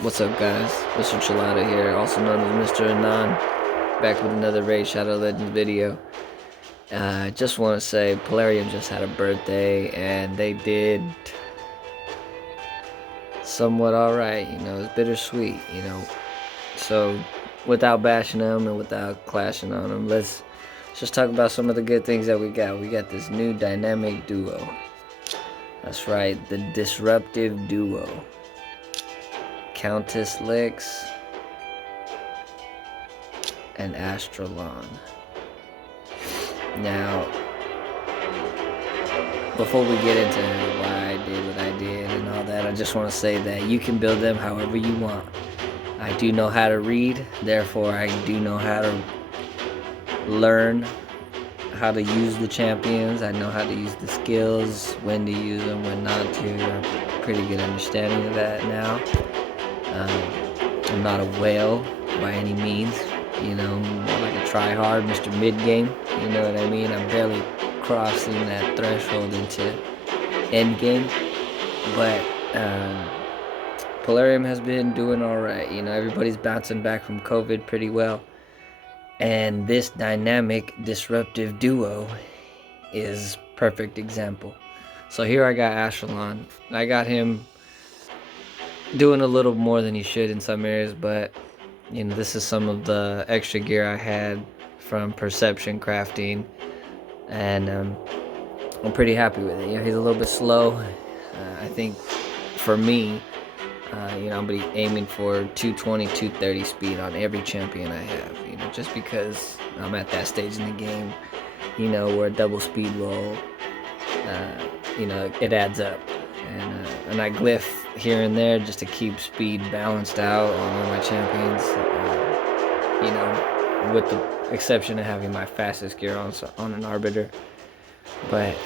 What's up, guys? Mr. Chelada here, also known as Mr. Anon, back with another Raid Shadow Legends video. I just want to say Polarium just had a birthday, and they did somewhat alright. It's bittersweet, So, without bashing them and without clashing on them, let's just talk about some of the good things that we got. We got this new dynamic duo. That's right, the Disruptive Duo. Countess Licks and ASTRALON. Now, before we get into why I did what I did and all that, I just want to say that you can build them however you want. I do know how to read, therefore I do know how to learn how to use the champions. I know how to use the skills, when to use them, when not to. I have a pretty good understanding of that now. I'm not a whale by any means, more like a try-hard Mr. Mid-game, you know what I mean? I'm barely crossing that threshold into end-game, but Polarium has been doing alright, everybody's bouncing back from COVID pretty well, and this dynamic disruptive duo is perfect example. So here I got ASTRALON. I got him doing a little more than he should in some areas, but this is some of the extra gear I had from perception crafting, and I'm pretty happy with it. He's a little bit slow. I think for me, I'm be aiming for 220, 230 speed on every champion I have, just because I'm at that stage in the game, where a double speed roll, it adds up. And I glyph here and there just to keep speed balanced out on all my champions, with the exception of having my fastest gear on an arbiter. But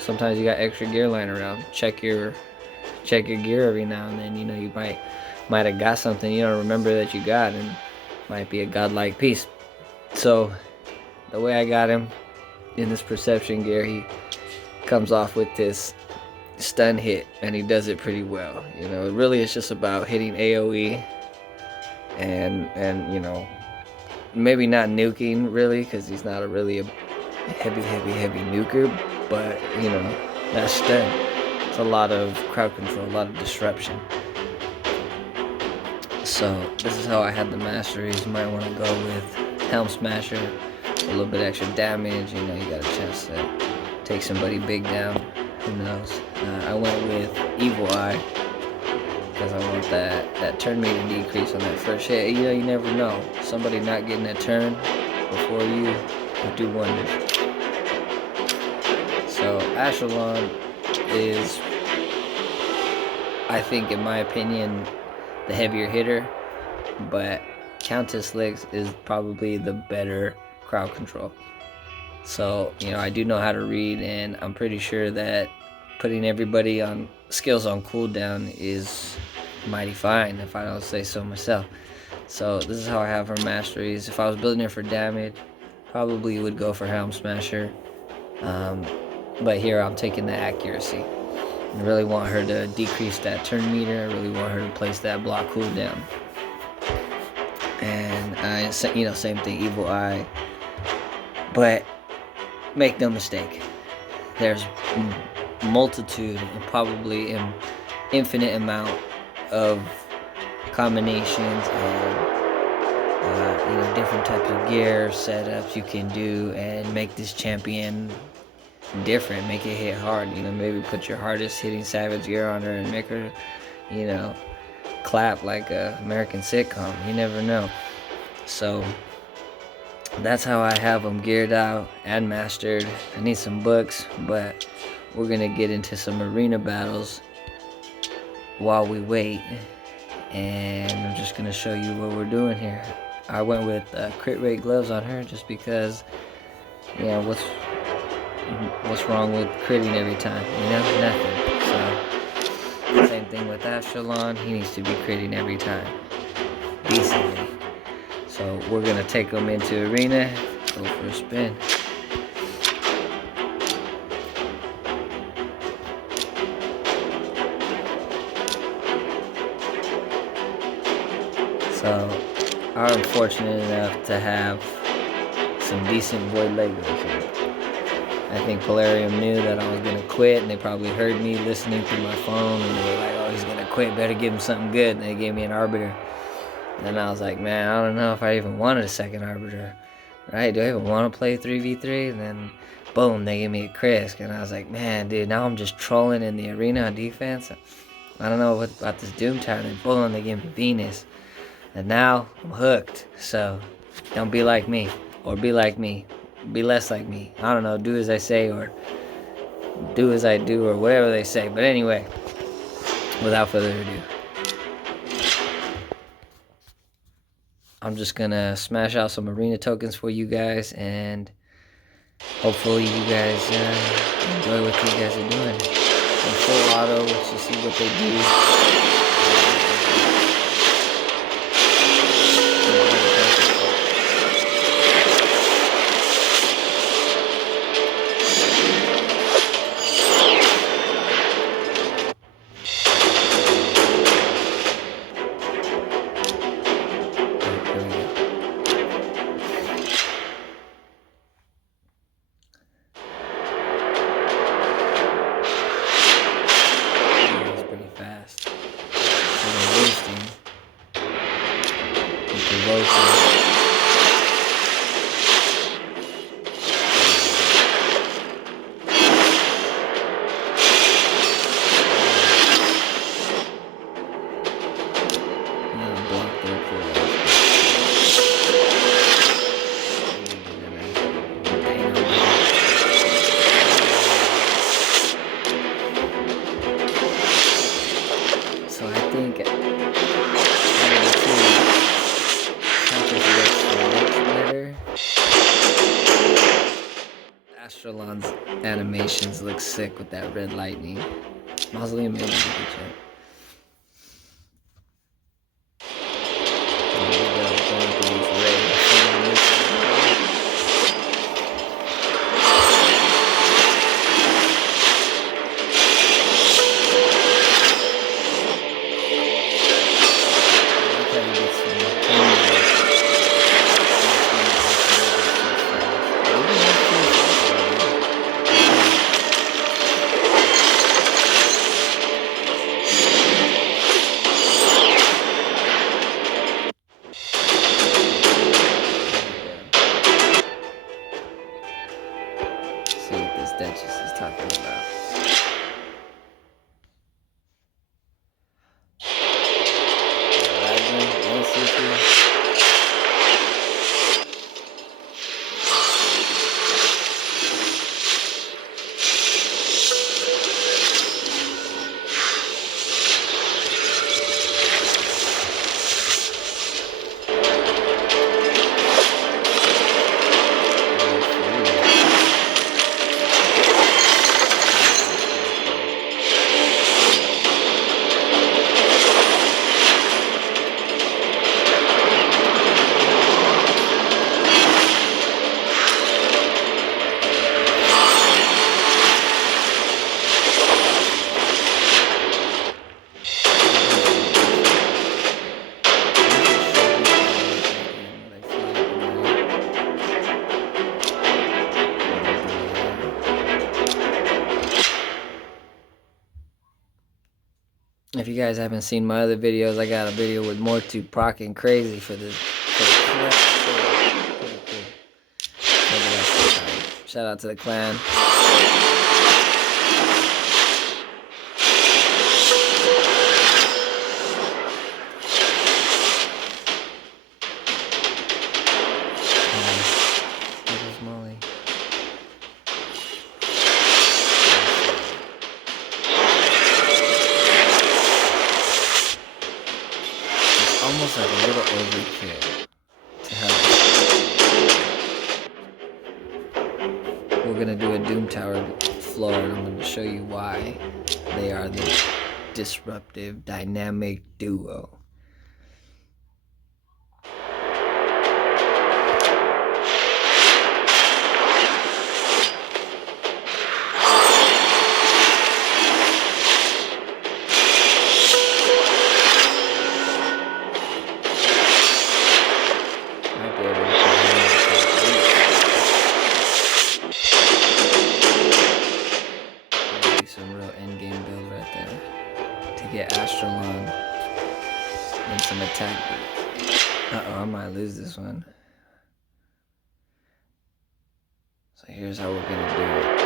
sometimes you got extra gear lying around. Check your gear every now and then. You might have got something you don't remember that you got, and might be a godlike piece. So the way I got him in this perception gear, he comes off with this stun hit, and he does it pretty well. It really is just about hitting AoE and maybe not nuking really, because he's not really a heavy nuker, but that stun, it's a lot of crowd control, a lot of disruption. So this is how I had the masteries. You might want to go with Helm Smasher, a little bit extra damage. You got a chance to take somebody big down. Who knows? I went with Evil Eye because I want that turn meter decrease on that first hit. You never know. Somebody not getting that turn before you will do wonders. So ASTRALON is, I think, in my opinion, the heavier hitter, but Countess Licks is probably the better crowd control. So, I do know how to read, and I'm pretty sure that putting everybody on skills on cooldown is mighty fine, if I don't say so myself. So this is how I have her masteries. If I was building her for damage, probably would go for Helm Smasher. But here I'm taking the accuracy. I really want her to decrease that turn meter. I really want her to place that block cooldown. And same thing, Evil Eye. But make no mistake, there's multitude and probably an infinite amount of combinations and different types of gear setups you can do and make this champion different, make it hit hard. Maybe put your hardest hitting savage gear on her and make her clap like a American sitcom. You never know. So that's how I have them geared out and mastered. I need some books, but we're gonna get into some arena battles while we wait, and I'm just gonna show you what we're doing here. I went with crit rate gloves on her just because, what's wrong with critting every time? Nothing. So same thing with ASTRALON. He needs to be critting every time decently. So we're gonna take them into arena, go for a spin. So I'm fortunate enough to have some decent void Legos here. I think Polarium knew that I was going to quit, and they probably heard me listening through my phone, and they were like, oh, he's going to quit, better give him something good, and they gave me an Arbiter. And I was like, man, I don't know if I even wanted a second Arbiter, right? Do I even want to play 3v3? And then, boom, they gave me a Krisk, and I was like, man, dude, now I'm just trolling in the arena on defense. I don't know what about this Doom Tower, and boom, they gave me Venus. And now I'm hooked. So don't be like me, or be like me, be less like me. I don't know, do as I say or do as I do, or whatever they say. But anyway, without further ado, I'm just gonna smash out some arena tokens for you guys, and hopefully you guys enjoy what you guys are doing. In full auto, let's just see what they do. So I think out of the two, Countess looks better. Astralon's animations look sick with that red lightning. Mausoleum made a good job. See what this Duchess is talking about. If you guys haven't seen my other videos, I got a video with more to procking crazy for the shout out to the clan. Almost like a little overkill to have this. We're gonna do a Doom Tower floor, and I'm gonna show you why they are the disruptive dynamic duo. and some attack boots. Uh-oh, I might lose this one. So here's how we're gonna do it.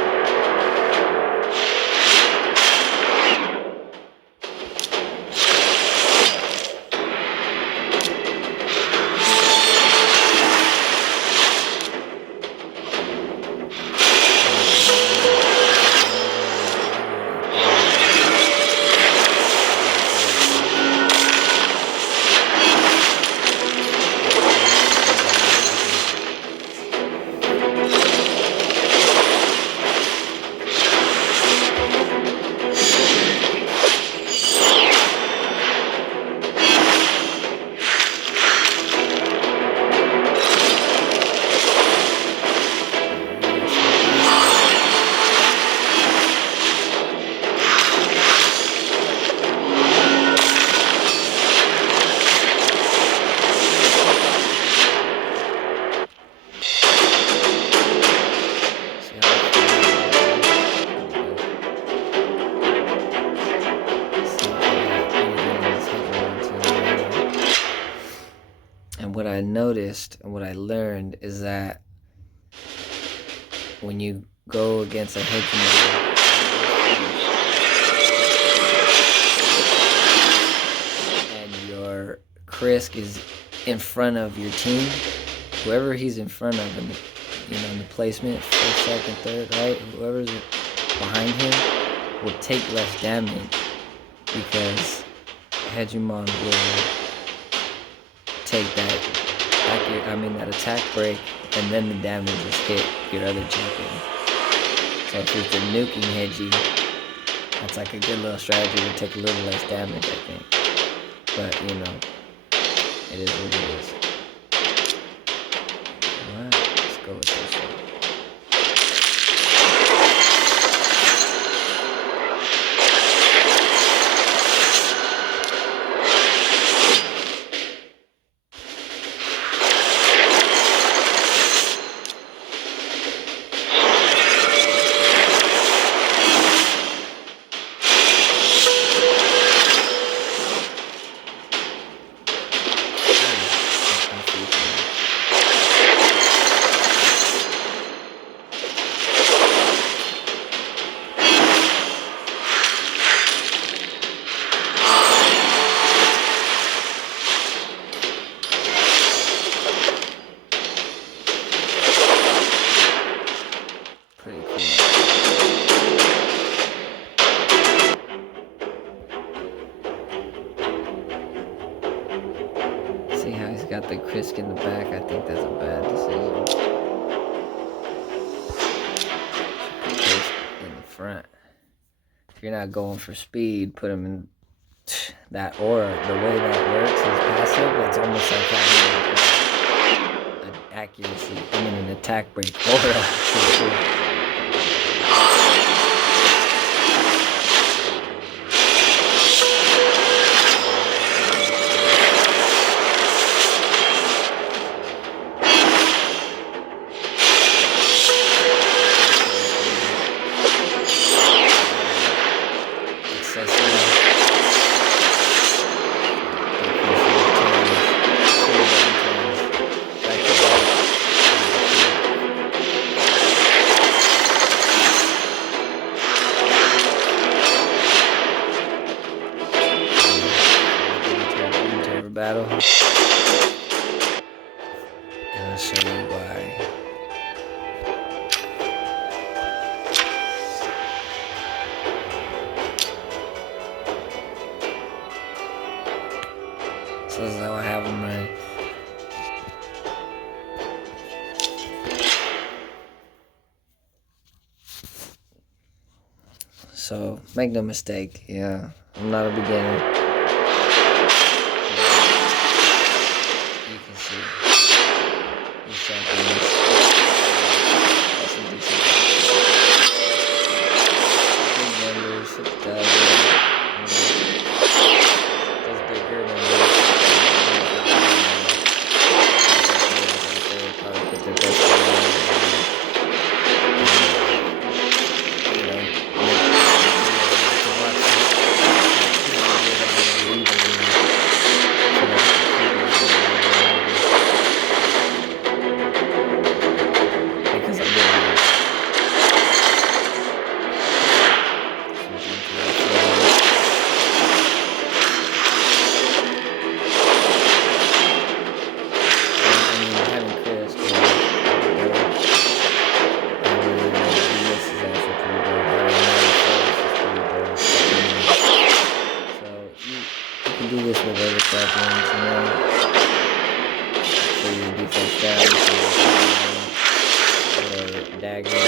And what I noticed and what I learned is that when you go against a hegemon and your Krisk is in front of your team, whoever he's in front of, in the, in the placement, first, second, third, right? Whoever's behind him will take less damage because hegemon will take that attack break, and then the damage is hit your other champion. So if it's a nuking Hedgie, that's like a good little strategy to take a little less damage, I think. But it is what it is. Alright, let's go with this one. See how he's got the Krisk in the back? I think that's a bad decision. Put Krisk in the front. If you're not going for speed, put him in that aura. The way that works, his passive, it's almost like having an accuracy, an attack break aura. Battle, and I'll show you why. So this is how I have them ready. So make no mistake, yeah, I'm not a beginner. kill the champions, you know. So your defense down, or daggers.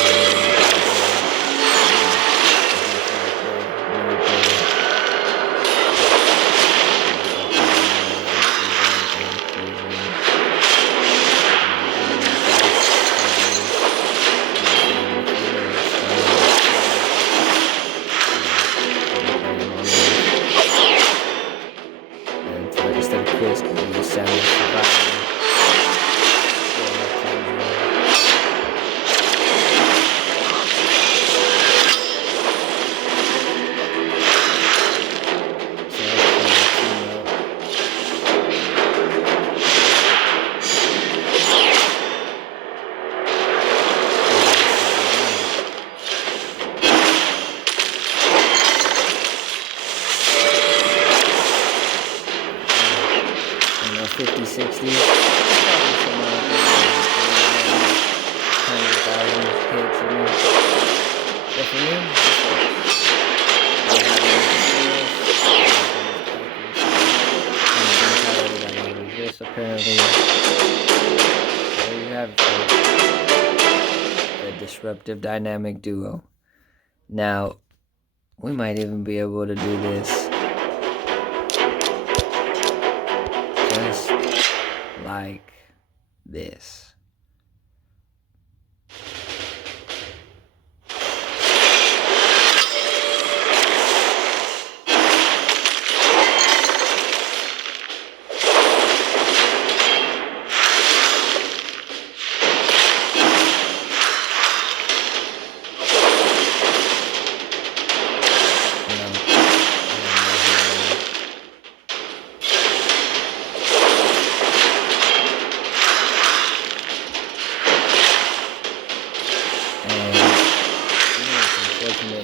Instead of Chris, because he just sounded surviving. You know, 50, 60, probably somewhere up there, 100,000 hits, you know. But for me, this apparently, there you have it, the disruptive dynamic duo. Now, we might even be able to do this just like this.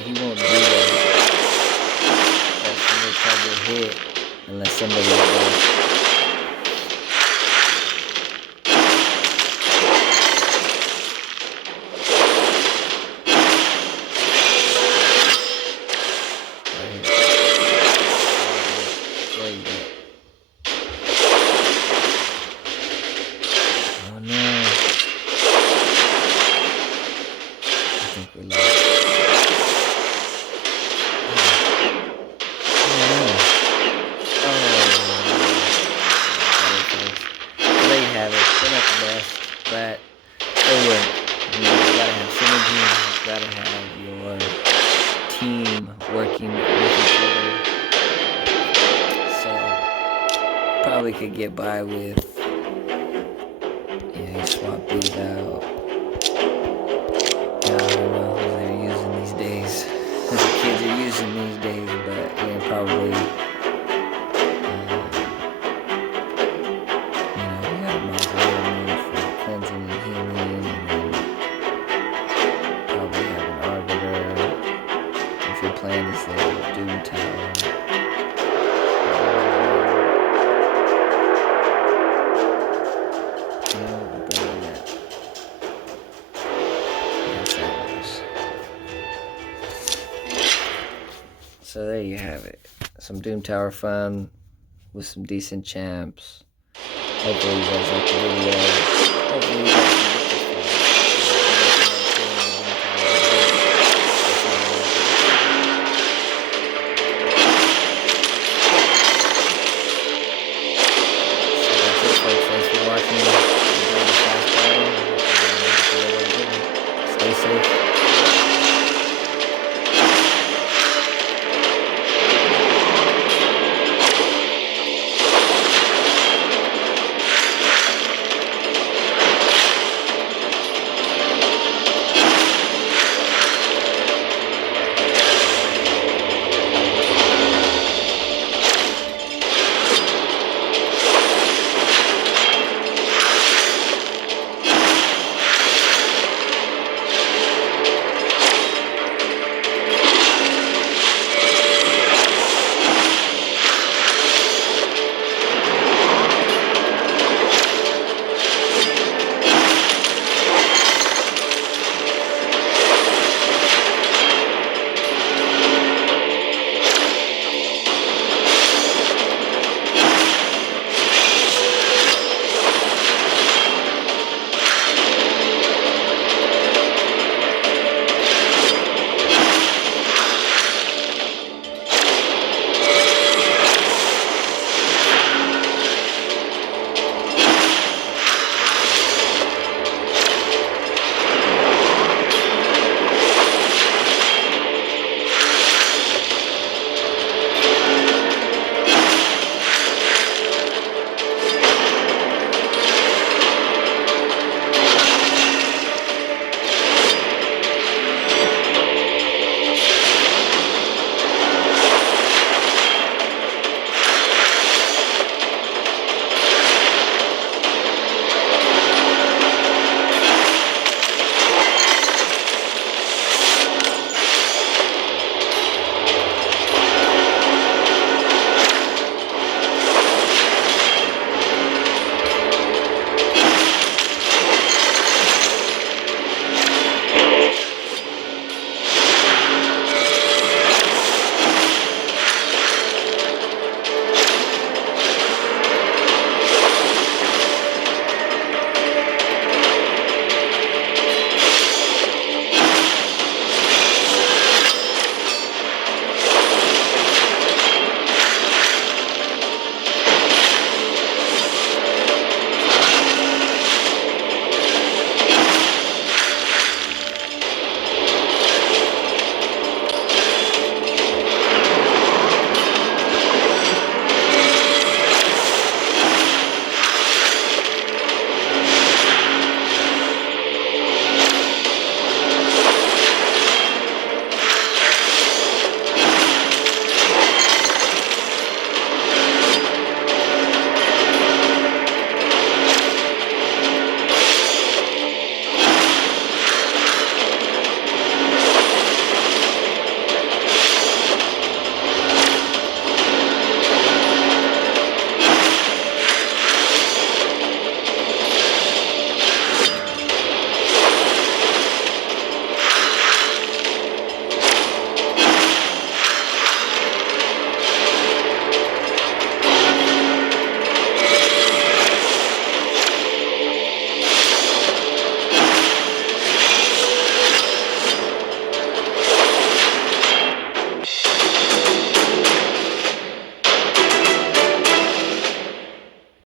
He won't do that single target hit unless somebody does. There you go. Oh no. I think we lost. They're not the best, but they work. You know, you gotta have synergy, you gotta have your team working with each other. So, probably could get by with, yeah, you swap these out. I don't know who they're using these days, who the kids are using these days, but yeah, probably. Cleansing and healing, and then probably have an arbiter. If you're playing this little Doom Tower. So there you have it. Some Doom Tower fun with some decent champs. Hopefully you guys like the video. Hopefully you guys can get this far. So that's it, folks. Thanks for watching.